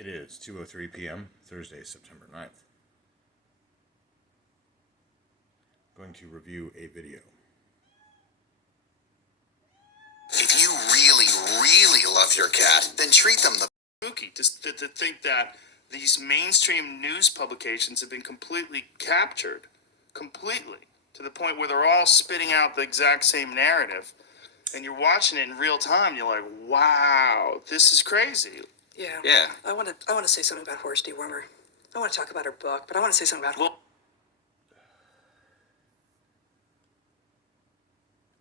It is 2:03 p.m., Thursday, September 9th. I'm going to review a video. If you really, really love your cat, then treat them the spooky to think that these mainstream news publications have been completely captured, completely, to the point where they're all spitting out the exact same narrative. And you're watching it in real time, you're like, wow, this is crazy. Yeah. I want to say something about Horse Dewormer. I want to talk about her book, but I want to say something about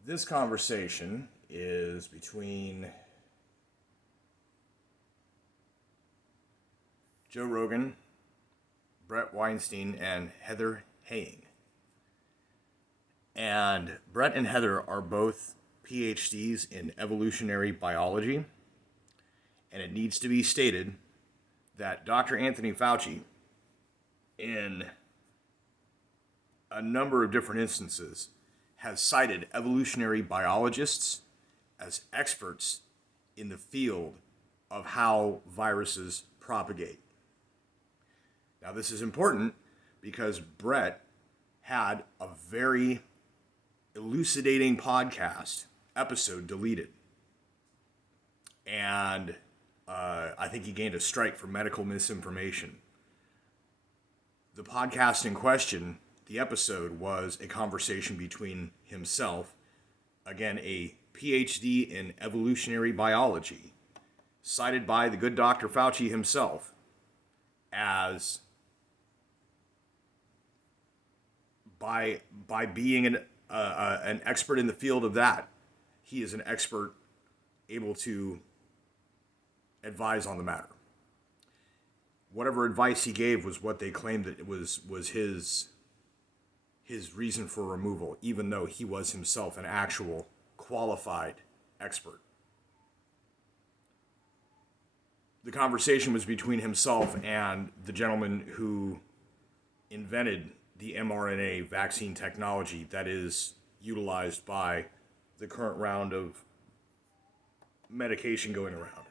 This conversation is between Joe Rogan, Brett Weinstein, and Heather Haying. And Brett and Heather are both PhDs in evolutionary biology. And it needs to be stated that Dr. Anthony Fauci, in a number of different instances, has cited evolutionary biologists as experts in the field of how viruses propagate. Now, this is important because Brett had a very elucidating podcast episode deleted. And I think he gained a strike for medical misinformation. The podcast in question, the episode, was a conversation between himself, again, a PhD in evolutionary biology, cited by the good Dr. Fauci himself as by being an expert in the field of that, he is an expert able to advise on the matter. Whatever advice he gave was what they claimed that it was his reason for removal, even though he was himself an actual qualified expert. The conversation was between himself and the gentleman who invented the mRNA vaccine technology that is utilized by the current round of medication going around.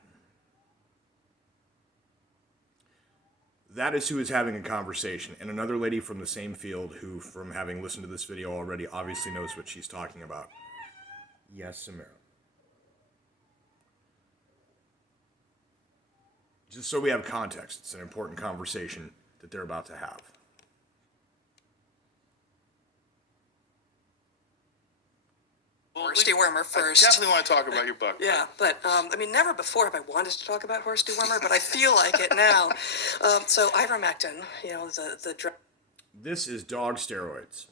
That is who is having a conversation. And another lady from the same field who, from having listened to this video already, obviously knows what she's talking about. Yes, Samira. Just so we have context, it's an important conversation that they're about to have. Horse Dewormer first. I definitely want to talk about your book. Yeah, but never before have I wanted to talk about Horse Dewormer, but I feel like it now. So ivermectin, the drug. This is dog steroids.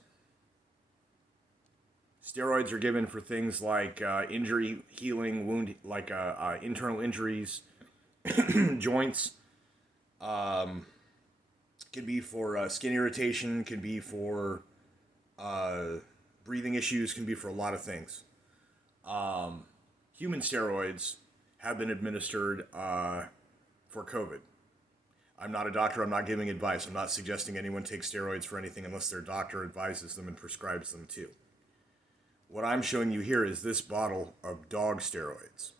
Steroids are given for things like injury healing, wound, like internal injuries, joints. Can be for skin irritation. Can be for breathing issues. Can be for a lot of things. Human steroids have been administered for COVID. I'm not a doctor. I'm not giving advice. I'm not suggesting anyone take steroids for anything unless their doctor advises them and prescribes them too. What I'm showing you here is this bottle of dog steroids.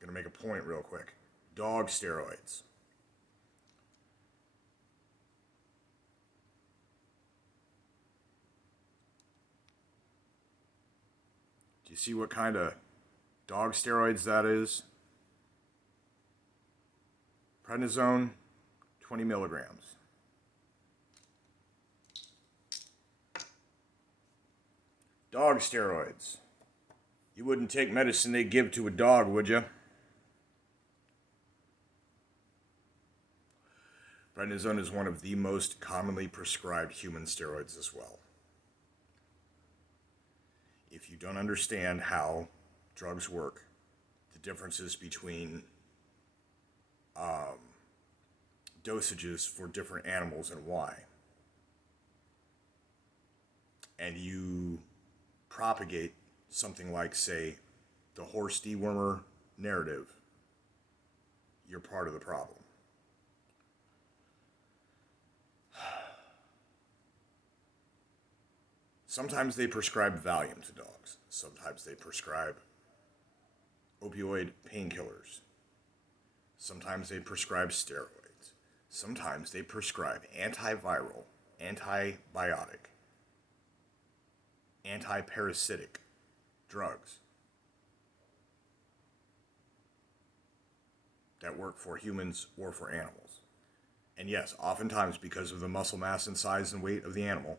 I'm going to make a point real quick. Dog steroids. Do you see what kind of dog steroids that is? Prednisone, 20 milligrams. Dog steroids. You wouldn't take medicine they give to a dog, would you? Prednisone is one of the most commonly prescribed human steroids as well. If you don't understand how drugs work, the differences between dosages for different animals and why, and you propagate something like, say, the horse dewormer narrative, you're part of the problem. Sometimes they prescribe Valium to dogs. Sometimes they prescribe opioid painkillers. Sometimes they prescribe steroids. sometimes they prescribe antiviral, antibiotic, antiparasitic drugs that work for humans or for animals. And yes, oftentimes because of the muscle mass and size and weight of the animal,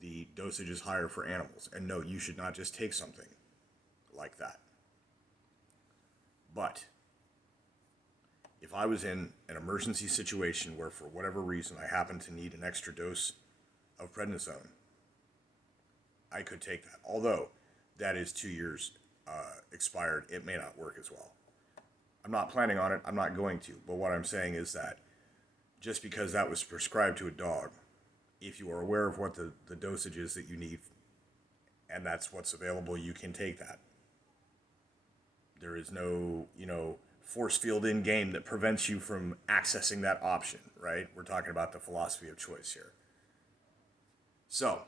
the dosage is higher for animals. And no, you should not just take something like that. But if I was in an emergency situation where for whatever reason I happen to need an extra dose of prednisone, I could take that. Although that is 2 years expired, it may not work as well. I'm not planning on it. I'm not going to. But what I'm saying is that just because that was prescribed to a dog, if you are aware of what the dosage is that you need and that's what's available, you can take that. There is no, force field in game that prevents you from accessing that option, right? We're talking about the philosophy of choice here. So,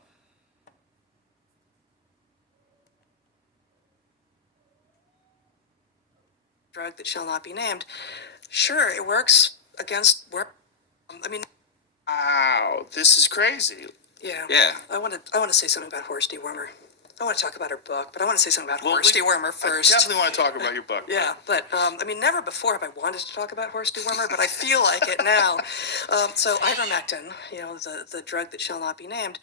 drug that shall not be named. Sure, it works against I mean, Wow, this is crazy. yeah. Yeah. I want to say something about horse dewormer. I want to talk about her book, but I want to say something about Well, horse dewormer I first. definitely want to talk about your book. Yeah, but never before have I wanted to talk about horse dewormer, but I feel like it now. So ivermectin, the drug that shall not be named,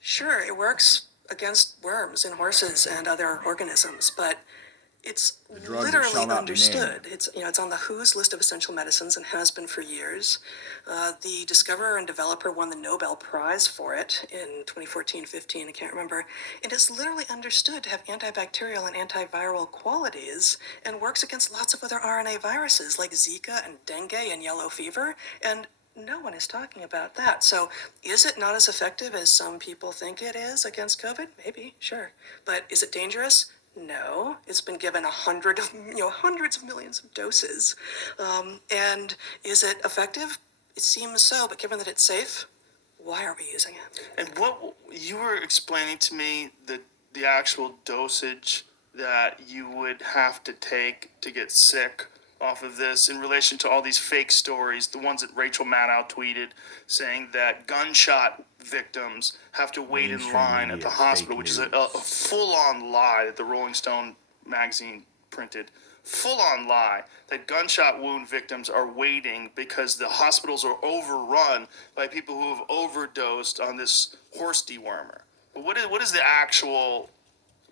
sure, it works against worms in horses and other organisms, but it's drug that literally shall not be understood. named. It's on the WHO's list of essential medicines and has been for years. The discoverer and developer won the Nobel Prize for it in 2014-15, I can't remember. It is literally understood to have antibacterial and antiviral qualities and works against lots of other RNA viruses like Zika and dengue and yellow fever. And no one is talking about that. So is it not as effective as some people think it is against COVID? Maybe, sure. But is it dangerous? No. It's been given hundreds of millions of doses. And is it effective? It seems so, but given that it's safe, why aren't we using it? And what you were explaining to me, the actual dosage that you would have to take to get sick off of this in relation to all these fake stories, the ones that Rachel Maddow tweeted saying that gunshot victims have to wait in Mainstream line at media, the hospital, fake which is news. a full-on lie that the Rolling Stone magazine printed. Full-on lie that gunshot wound victims are waiting because the hospitals are overrun by people who have overdosed on this horse dewormer. But what is the actual?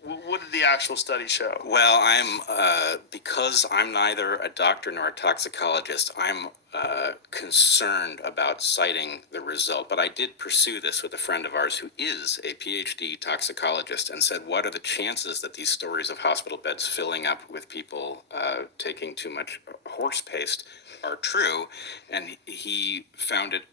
What did the actual study show? Well, because I'm neither a doctor nor a toxicologist, I'm concerned about citing the result. But I did pursue this with a friend of ours who is a PhD toxicologist and said, what are the chances that these stories of hospital beds filling up with people taking too much horse paste are true? And he found it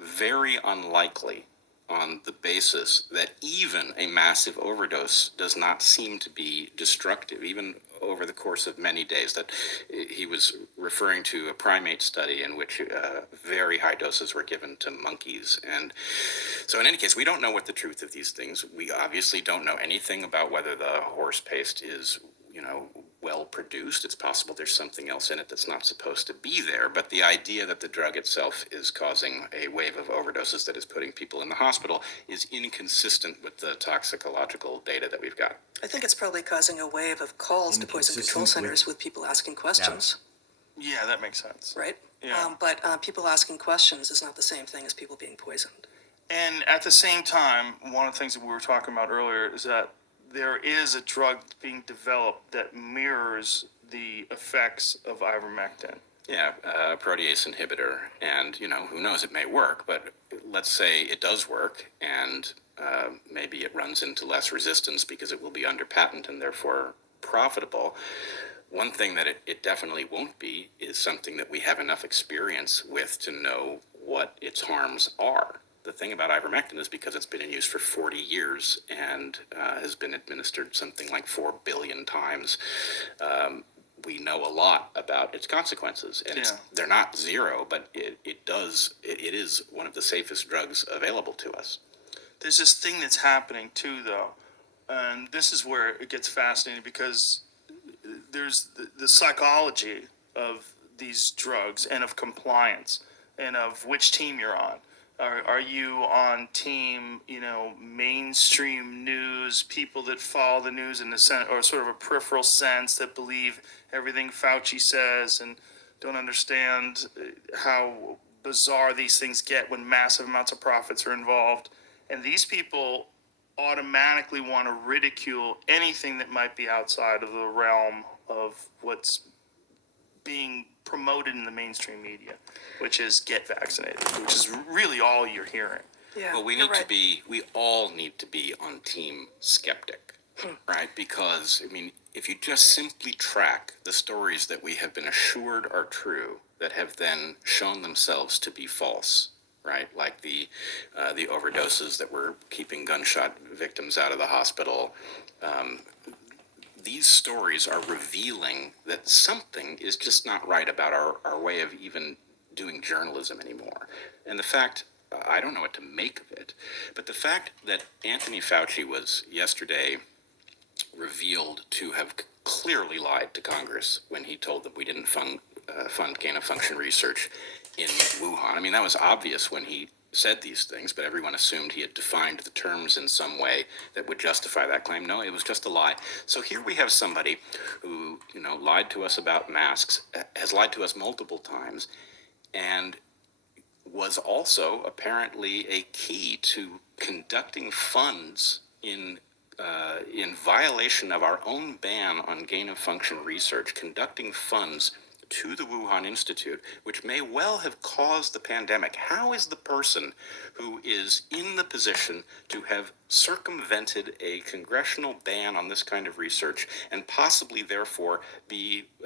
very unlikely on the basis that even a massive overdose does not seem to be destructive, even over the course of many days. That he was referring to a primate study in which very high doses were given to monkeys. And so in any case, we don't know what the truth of these things. We obviously don't know anything about whether the horse paste is, well produced. It's possible there's something else in it that's not supposed to be there, but the idea that the drug itself is causing a wave of overdoses that is putting people in the hospital is inconsistent with the toxicological data that we've got. I think it's probably causing a wave of calls to poison control Inconsistent centers with people asking questions, Yeah, that makes sense. right? Yeah. But people asking questions is not the same thing as people being poisoned. And at the same time, one of the things that we were talking about earlier is that there is a drug being developed that mirrors the effects of ivermectin. Yeah, protease inhibitor, and who knows, it may work, but let's say it does work, and maybe it runs into less resistance because it will be under patent and therefore profitable. One thing that it definitely won't be is something that we have enough experience with to know what its harms are. The thing about ivermectin is because it's been in use for 40 years and has been administered something like 4 billion times, we know a lot about its consequences. And they're not zero, but it is one of the safest drugs available to us. There's this thing that's happening too, though, and this is where it gets fascinating because there's the psychology of these drugs and of compliance. and of which team you're on. Are you on team, mainstream news, people that follow the news in a sense, or sort of a peripheral sense, that believe everything Fauci says and don't understand how bizarre these things get when massive amounts of profits are involved? And these people automatically want to ridicule anything that might be outside of the realm of what's being promoted in the mainstream media, which is get vaccinated, which is really all you're hearing. Yeah, Well, we you're need right. to be, we all need to be on team skeptic, right? Because, I mean, if you just simply track the stories that we have been assured are true, that have then shown themselves to be false, right? Like the overdoses that were keeping gunshot victims out of the hospital. These stories are revealing that something is just not right about our way of even doing journalism anymore. And the fact, I don't know what to make of it, but the fact that Anthony Fauci was yesterday revealed to have clearly lied to Congress when he told them we didn't fund gain of function research in Wuhan. I mean, that was obvious when he said these things, but everyone assumed he had defined the terms in some way that would justify that claim. No, it was just a lie. So here we have somebody who, lied to us about masks, has lied to us multiple times, and was also apparently a key to conducting funds in violation of our own ban on gain of function research, conducting funds to the Wuhan Institute, which may well have caused the pandemic. How is the person who is in the position to have circumvented a congressional ban on this kind of research and possibly therefore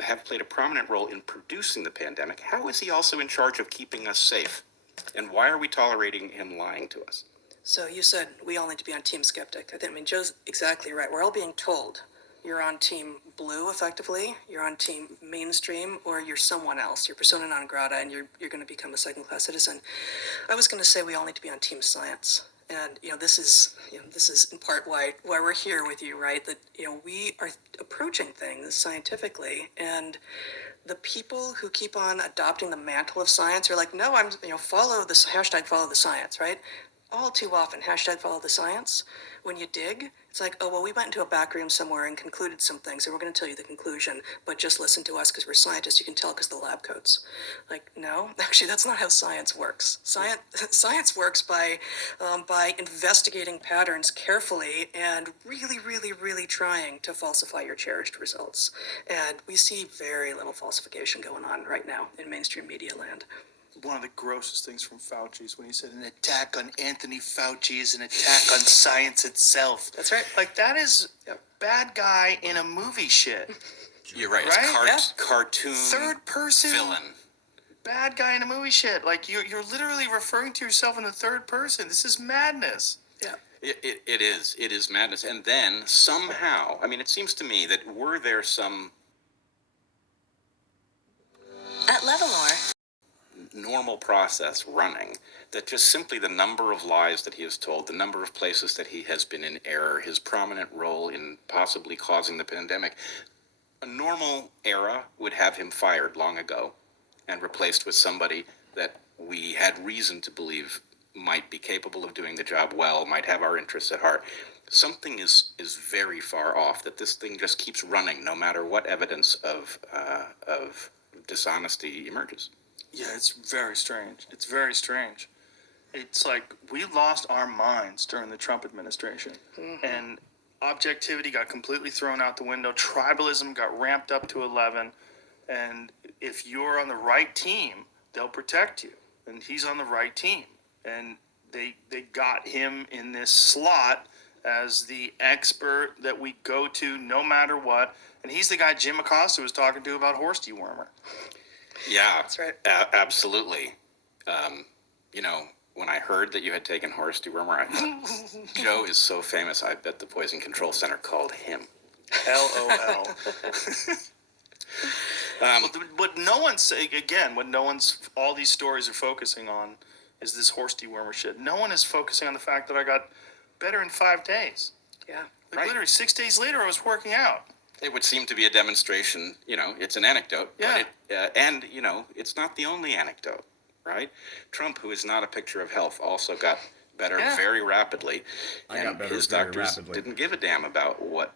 have played a prominent role in producing the pandemic, how is he also in charge of keeping us safe? And why are we tolerating him lying to us? So you said we all need to be on Team Skeptic. I mean, Joe's exactly right. We're all being told you're on Team Blue, effectively. You're on Team Mainstream, or you're someone else. You're persona non grata, and you're going to become a second-class citizen. I was going to say we all need to be on Team Science. And this is in part why we're here with you, right? That we are approaching things scientifically, and the people who keep on adopting the mantle of science are like, no, I'm follow this hashtag, follow the science, right? All too often, hashtag follow the science. When you dig, it's like, oh, well, we went into a back room somewhere and concluded some things, and we're going to tell you the conclusion, but just listen to us because we're scientists. You can tell because the lab coats. Like, no, actually, that's not how science works. Science works by investigating patterns carefully and really, really, really trying to falsify your cherished results. And we see very little falsification going on right now in mainstream media land. One of the grossest things from Fauci is when he said an attack on Anthony Fauci is an attack on science itself. That's right. Like, that is bad guy in a movie shit. You're right. Right? It's cartoon Third person villain. bad guy in a movie shit. Like, you're literally referring to yourself in the third person. This is madness. Yeah. It is. It is madness. And then somehow, I mean, it seems to me that were there some At Leavenworth. normal process running, that just simply the number of lies that he has told, the number of places that he has been in error, his prominent role in possibly causing the pandemic, a normal era would have him fired long ago and replaced with somebody that we had reason to believe might be capable of doing the job well, might have our interests at heart. Something is very far off, that this thing just keeps running no matter what evidence of dishonesty emerges. Yeah, it's very strange. It's very strange. It's like we lost our minds during the Trump administration. Mm-hmm. And objectivity got completely thrown out the window. Tribalism got ramped up to 11. And if you're on the right team, they'll protect you. And he's on the right team. And they got him in this slot as the expert that we go to no matter what. And he's the guy Jim Acosta was talking to about horse dewormer. Yeah, That's right. Absolutely. When I heard that you had taken horse dewormer, I thought, Joe is so famous, I bet the Poison Control Center called him. LOL. But no one's, again, all these stories are focusing on is this horse dewormer shit. No one is focusing on the fact that I got better in 5 days. Yeah. Like, literally 6 days later, I was working out. It would seem to be a demonstration, it's an anecdote. Yeah. But and, it's not the only anecdote, right? Trump, who is not a picture of health, also got better Yeah. very rapidly. I And got better his very doctors rapidly. didn't give a damn about what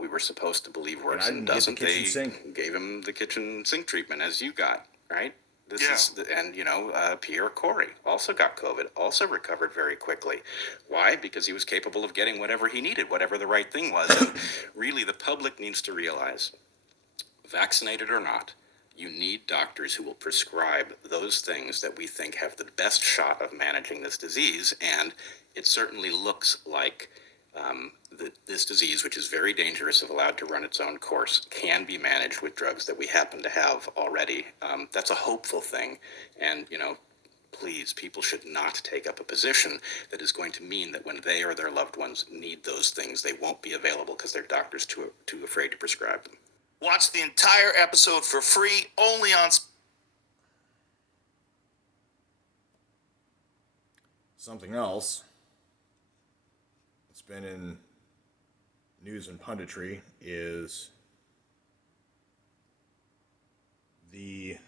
we were supposed to believe works I and, didn't get the doesn't. kitchen They sink. gave him the kitchen sink treatment as you got, right? This Yeah. is and Pierre Corey also got COVID, also recovered very quickly. Why? Because he was capable of getting whatever he needed, whatever the right thing was. And really, the public needs to realize, vaccinated or not, you need doctors who will prescribe those things that we think have the best shot of managing this disease. And it certainly looks like this disease, which is very dangerous if allowed to run its own course, can be managed with drugs that we happen to have already. That's a hopeful thing. And, please, people should not take up a position that is going to mean that when they or their loved ones need those things, they won't be available because their doctor's too afraid to prescribe them. Watch the entire episode for free only on. Something else that's been in news and punditry is the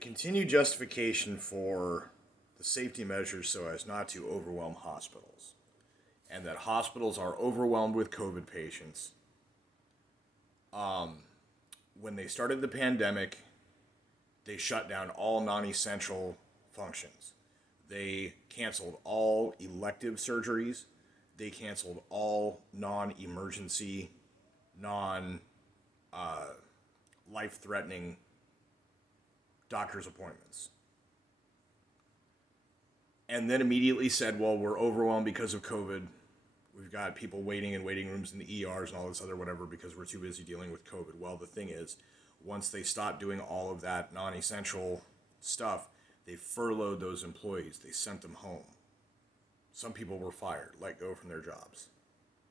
continued justification for the safety measures so as not to overwhelm hospitals, and that hospitals are overwhelmed with COVID patients. When they started the pandemic, they shut down all non-essential functions. They canceled all elective surgeries. They canceled all non-emergency, life-threatening doctor's appointments. And then immediately said, well, we're overwhelmed because of COVID. We've got people waiting in waiting rooms in the ERs and all this other whatever because we're too busy dealing with COVID. Well, the thing is, once they stopped doing all of that non-essential stuff, they furloughed those employees. They sent them home. Some people were fired, let go from their jobs,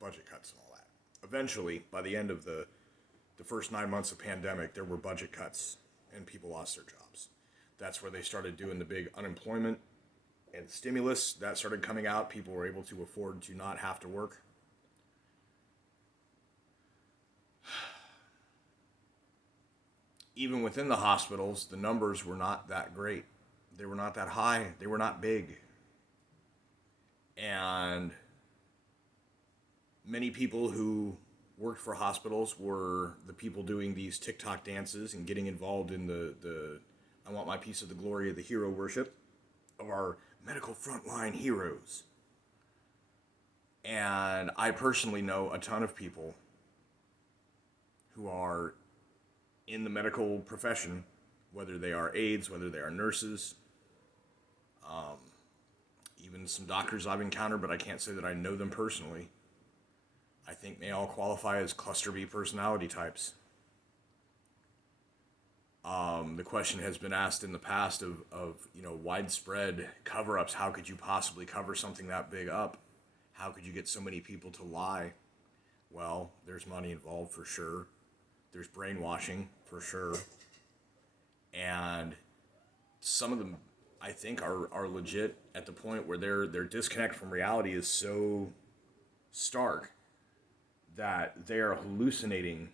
budget cuts and all that. Eventually, by the end of the first 9 months of pandemic, there were budget cuts and people lost their jobs. That's where they started doing the big unemployment and stimulus that started coming out. People were able to afford to not have to work. Even within the hospitals, the numbers were not that great. They were not that high. They were not big. And many people who worked for hospitals were the people doing these TikTok dances and getting involved in the I want my piece of the glory of the hero worship of our medical frontline heroes. And I personally know a ton of people who are in the medical profession, whether they are aides, whether they are nurses, even some doctors I've encountered, but I can't say that I know them personally. I think they all qualify as cluster B personality types. The question has been asked in the past of widespread cover-ups. How could you possibly cover something that big up? How could you get so many people to lie? Well, there's money involved for sure. There's brainwashing for sure. And some of them, I think, are legit at the point where their disconnect from reality is so stark that they are hallucinating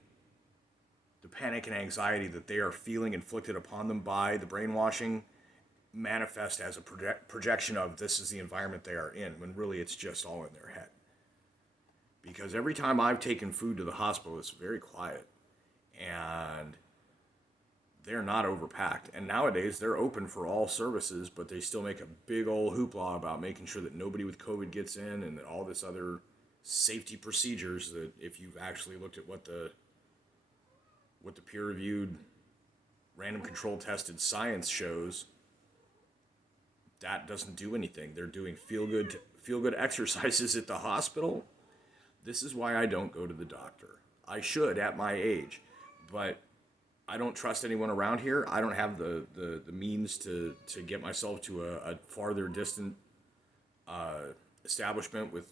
the panic and anxiety that they are feeling inflicted upon them by the brainwashing manifest as a projection of this is the environment they are in, when really it's just all in their head. Because every time I've taken food to the hospital, it's very quiet. And they're not overpacked. And nowadays, they're open for all services, but they still make a big old hoopla about making sure that nobody with COVID gets in and that all this other safety procedures that if you've actually looked at what the peer-reviewed, random control tested science shows, that doesn't do anything. They're doing feel-good exercises at the hospital. This is why I don't go to the doctor. I should at my age, but I don't trust anyone around here. I don't have the means to get myself to a farther distant establishment with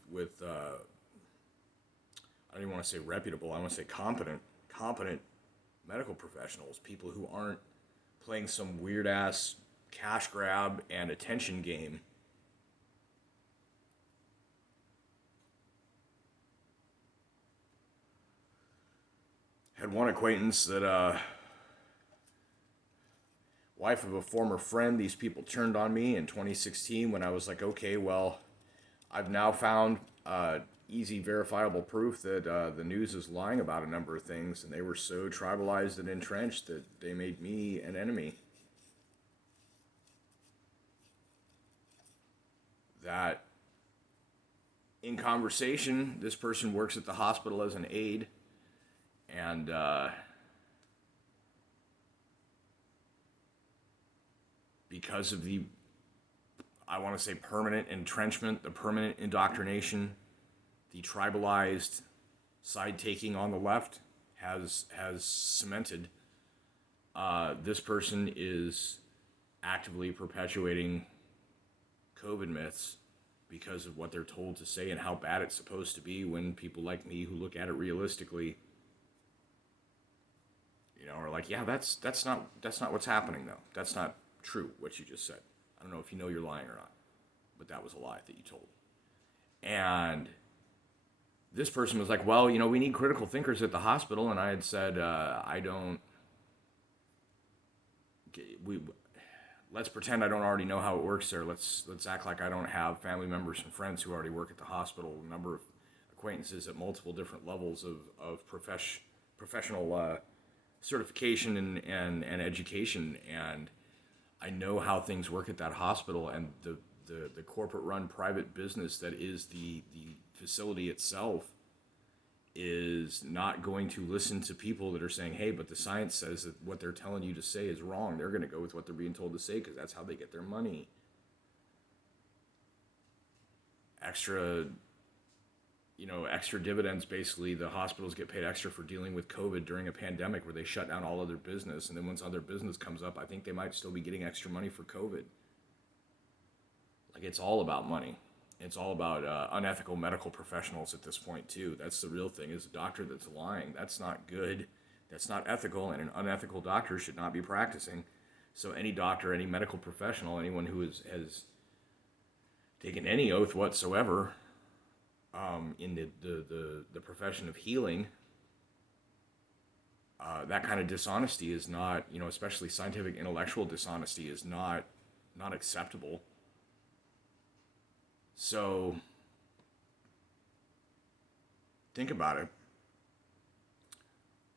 I don't even want to say reputable. I want to say competent medical professionals, people who aren't playing some weird ass cash grab and attention game. Had one acquaintance that wife of a former friend, these people turned on me in 2016 when I was like, okay, well, I've now found easy verifiable proof that the news is lying about a number of things, and they were so tribalized and entrenched that they made me an enemy. That in conversation, this person works at the hospital as an aide, and because of the, I want to say, permanent entrenchment, the permanent indoctrination, the tribalized side taking on the left has cemented. This person is actively perpetuating COVID myths because of what they're told to say and how bad it's supposed to be, when people like me who look at it realistically, are like, yeah, that's not what's happening though. That's not true what you just said. I don't know if you know you're lying or not, but that was a lie that you told. And this person was like, well, we need critical thinkers at the hospital, and I had said, let's pretend I don't already know how it works there. Let's act like I don't have family members and friends who already work at the hospital. A number of acquaintances at multiple different levels of professional certification and education, and I know how things work at that hospital, and the corporate-run private business that is the facility itself is not going to listen to people that are saying, hey, but the science says that what they're telling you to say is wrong. They're going to go with what they're being told to say because that's how they get their money. Extra dividends. Basically, the hospitals get paid extra for dealing with COVID during a pandemic where they shut down all other business. And then once other business comes up, I think they might still be getting extra money for COVID. Like, it's all about money. It's all about unethical medical professionals at this point, too. That's the real thing, is a doctor that's lying. That's not good. That's not ethical, and an unethical doctor should not be practicing. So any doctor, any medical professional, anyone who has taken any oath whatsoever in the profession of healing, that kind of dishonesty is not, especially scientific intellectual dishonesty, is not acceptable. So think about it.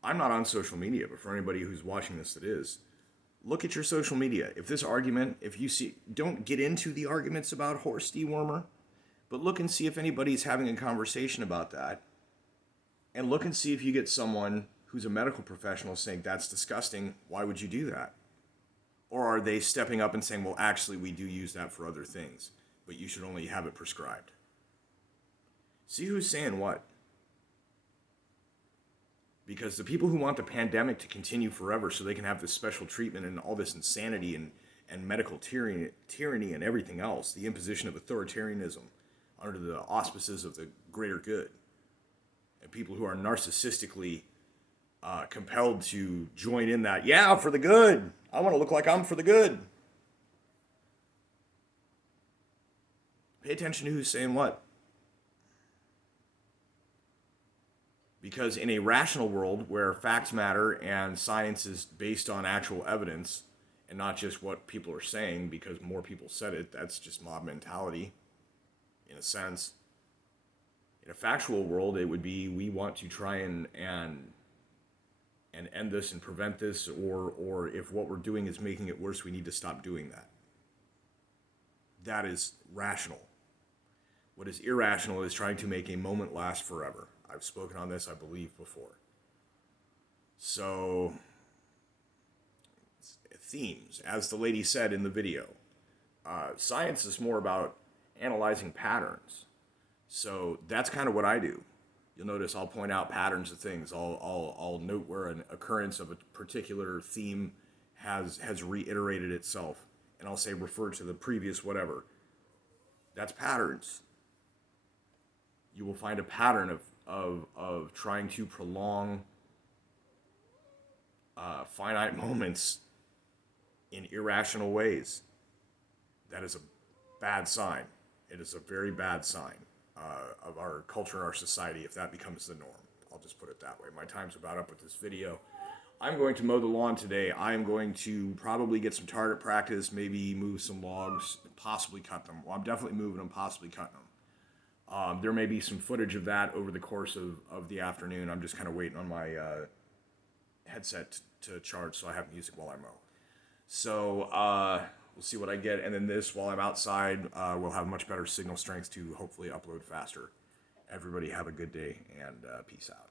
I'm not on social media, but for anybody who's watching this that is, look at your social media. If this argument, if you see, don't get into the arguments about horse dewormer, but look and see if anybody's having a conversation about that. And look and see if you get someone who's a medical professional saying, that's disgusting, why would you do that? Or are they stepping up and saying, well, actually, we do use that for other things, but you should only have it prescribed. See who's saying what. Because the people who want the pandemic to continue forever so they can have this special treatment and all this insanity and medical tyranny and everything else, the imposition of authoritarianism under the auspices of the greater good, and people who are narcissistically compelled to join in that, yeah, for the good. I want to look like I'm for the good. Pay attention to who's saying what. Because in a rational world where facts matter and science is based on actual evidence and not just what people are saying because more people said it, that's just mob mentality in a sense. In a factual world, it would be, we want to try and end this and prevent this, or if what we're doing is making it worse, we need to stop doing that. That is rational. What is irrational is trying to make a moment last forever. I've spoken on this, I believe, before. So, themes, as the lady said in the video, science is more about analyzing patterns. So that's kind of what I do. You'll notice I'll point out patterns of things. I'll note where an occurrence of a particular theme has reiterated itself, and I'll say refer to the previous whatever. That's patterns. You will find a pattern of trying to prolong finite moments in irrational ways. That is a bad sign. It is a very bad sign of our culture and our society if that becomes the norm. I'll just put it that way. My time's about up with this video. I'm going to mow the lawn today. I'm going to probably get some target practice, maybe move some logs, possibly cut them. Well, I'm definitely moving them, possibly cutting them. There may be some footage of that over the course of the afternoon. I'm just kind of waiting on my headset to charge so I have music while I mow. So we'll see what I get. And then this, while I'm outside, we'll have much better signal strength to hopefully upload faster. Everybody have a good day and peace out.